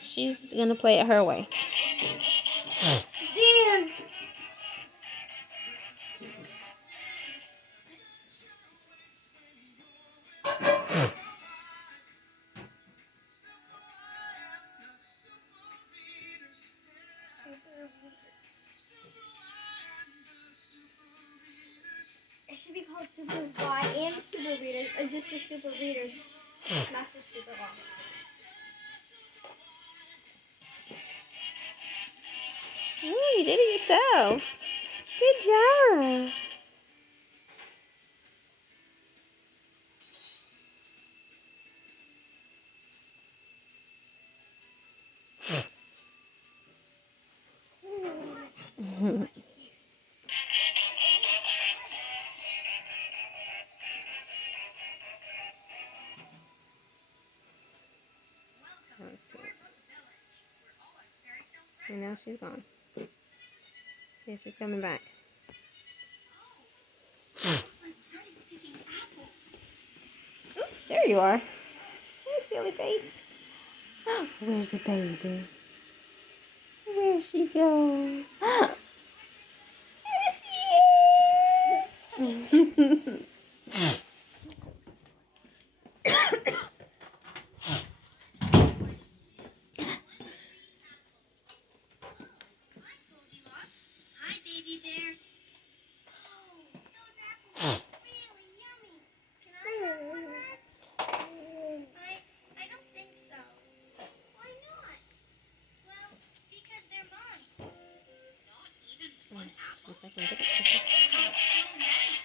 She's gonna play it her way. Dance. It should be called Super Y and Super Readers, or just the Super Readers, not just Super Y. Ooh, you did it yourself. Good job. That was cute. And now she's gone. See if she's coming back. Ooh, there you are. Hey, silly face. Where's the baby? Where'd she go? There she is. Hi, baby bear. Oh, those apples are really yummy. Can I have one? I don't think so. Why not? Well, because they're mine. Not even one apple. If I can get it. So many.